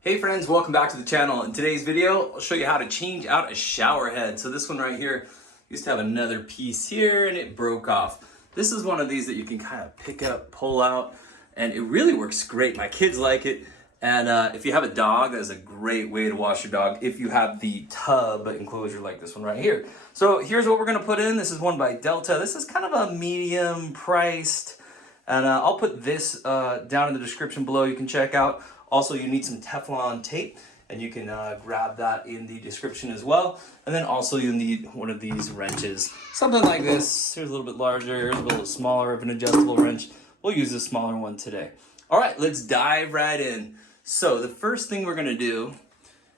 Hey friends, welcome back to the channel. In today's video, I'll show you how to change out a shower head. So this one right here used to have another piece here and it broke off. This is one of these that you can kind of pick up, pull out, and it really works great. My kids like it. And if you have a dog, that's a great way to wash your dog if you have the tub enclosure like this one right here. So here's what we're gonna put in. This is one by Delta. This is kind of a medium priced, and I'll put this down in the description below. You can check out. Also, you need some Teflon tape, and you can grab that in the description as well. And then also you need one of these wrenches, something like this. Here's a little bit larger, here's a little smaller of an adjustable wrench. We'll use a smaller one today. All right, let's dive right in. So the first thing we're gonna do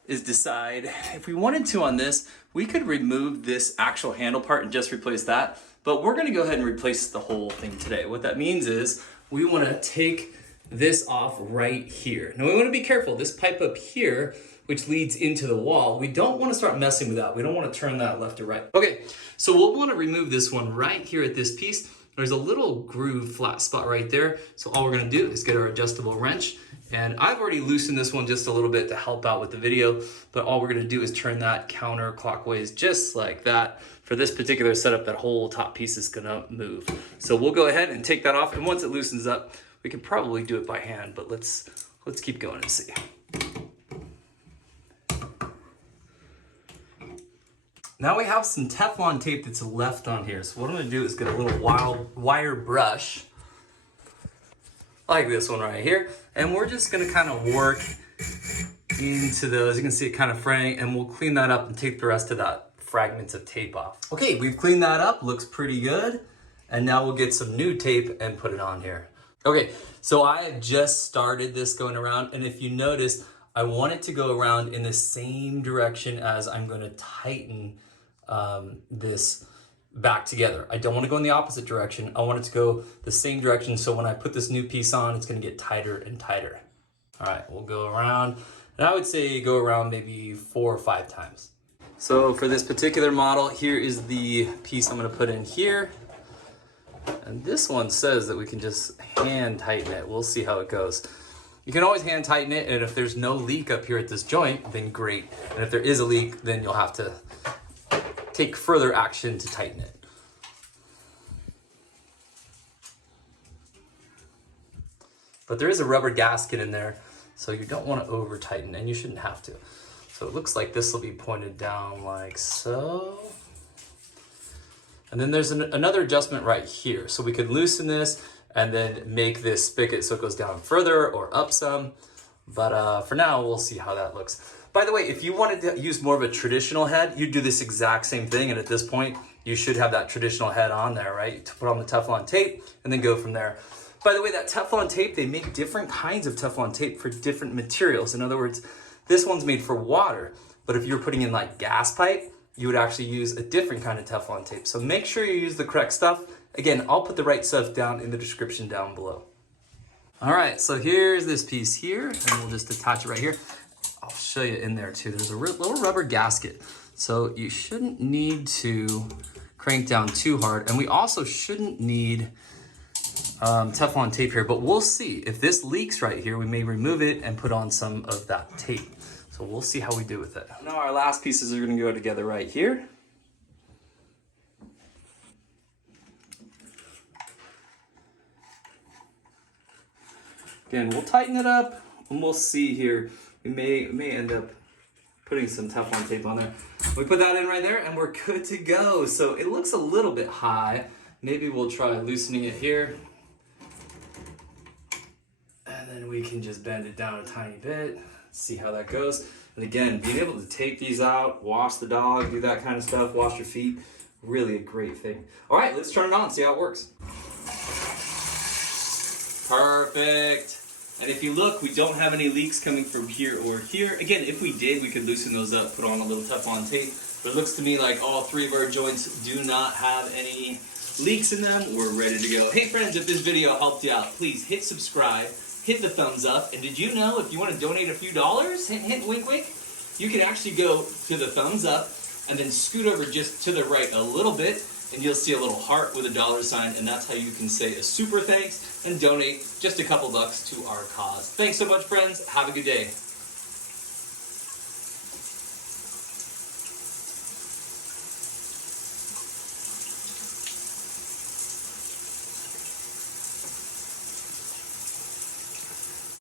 is decide if we wanted to on this, we could remove this actual handle part and just replace that. But we're gonna go ahead and replace the whole thing today. What that means is we wanna take this off right here. Now we want to be careful. This pipe up here, which leads into the wall, we don't want to start messing with that. We don't want to turn that left or right. Okay, so we'll want to remove this one right here at this piece. There's a little groove flat spot right there. So all we're going to do is get our adjustable wrench. And I've already loosened this one just a little bit to help out with the video, but all we're going to do is turn that counterclockwise just like that. For this particular setup, that whole top piece is going to move. So we'll go ahead and take that off, and once it loosens up, we can probably do it by hand, but let's keep going and see. Now we have some Teflon tape that's left on here. So what I'm gonna do is get a little wire brush, like this one right here, and we're just gonna kind of work into those. You can see it kind of fraying, and we'll clean that up and take the rest of that fragments of tape off. Okay, we've cleaned that up, looks pretty good. And now we'll get some new tape and put it on here. Okay, so I have just started this going around, and if you notice, I want it to go around in the same direction as I'm going to tighten this back together. I don't want to go in the opposite direction. I want it to go the same direction, so when I put this new piece on, it's going to get tighter and tighter. All right, we'll go around, and I would say go around maybe 4 or 5 times. So for this particular model, here is the piece I'm going to put in here. And this one says that we can just hand tighten it. We'll see how it goes. You can always hand tighten it, and if there's no leak up here at this joint, then great. And if there is a leak, then you'll have to take further action to tighten it. But there is a rubber gasket in there, so you don't want to over tighten, and you shouldn't have to. So it looks like this will be pointed down like so. And then there's another adjustment right here. So we could loosen this and then make this spigot so it goes down further or up some. But for now, we'll see how that looks. By the way, if you wanted to use more of a traditional head, you'd do this exact same thing. And at this point, you should have that traditional head on there, right? To put on the Teflon tape and then go from there. By the way, that Teflon tape, they make different kinds of Teflon tape for different materials. In other words, this one's made for water. But if you're putting in like gas pipe, you would actually use a different kind of Teflon tape. So make sure you use the correct stuff. Again, I'll put the right stuff down in the description down below. All right, so here's this piece here, and we'll just attach it right here. I'll show you in there too. There's a little rubber gasket. So you shouldn't need to crank down too hard. And we also shouldn't need Teflon tape here, but we'll see. If this leaks right here, we may remove it and put on some of that tape. So we'll see how we do with it. Now our last pieces are gonna go together right here. Again, we'll tighten it up and we'll see here. We may end up putting some Teflon tape on there. We put that in right there and we're good to go. So it looks a little bit high. Maybe we'll try loosening it here. And then we can just bend it down a tiny bit. See how that goes. And again, being able to take these out, wash the dog, do that kind of stuff, wash your feet, really a great thing. All right, let's turn it on and see how it works. Perfect. And if you look, we don't have any leaks coming from here or here. Again, if we did, we could loosen those up, put on a little Teflon tape. But it looks to me like all 3 of our joints do not have any leaks in them. We're ready to go. Hey friends, if this video helped you out, please hit subscribe. Hit the thumbs up, and did you know if you want to donate a few dollars, hint wink wink, you can actually go to the thumbs up and then scoot over just to the right a little bit, and you'll see a little heart with a dollar sign, and that's how you can say a super thanks and donate just a couple bucks to our cause. Thanks so much, friends. Have a good day.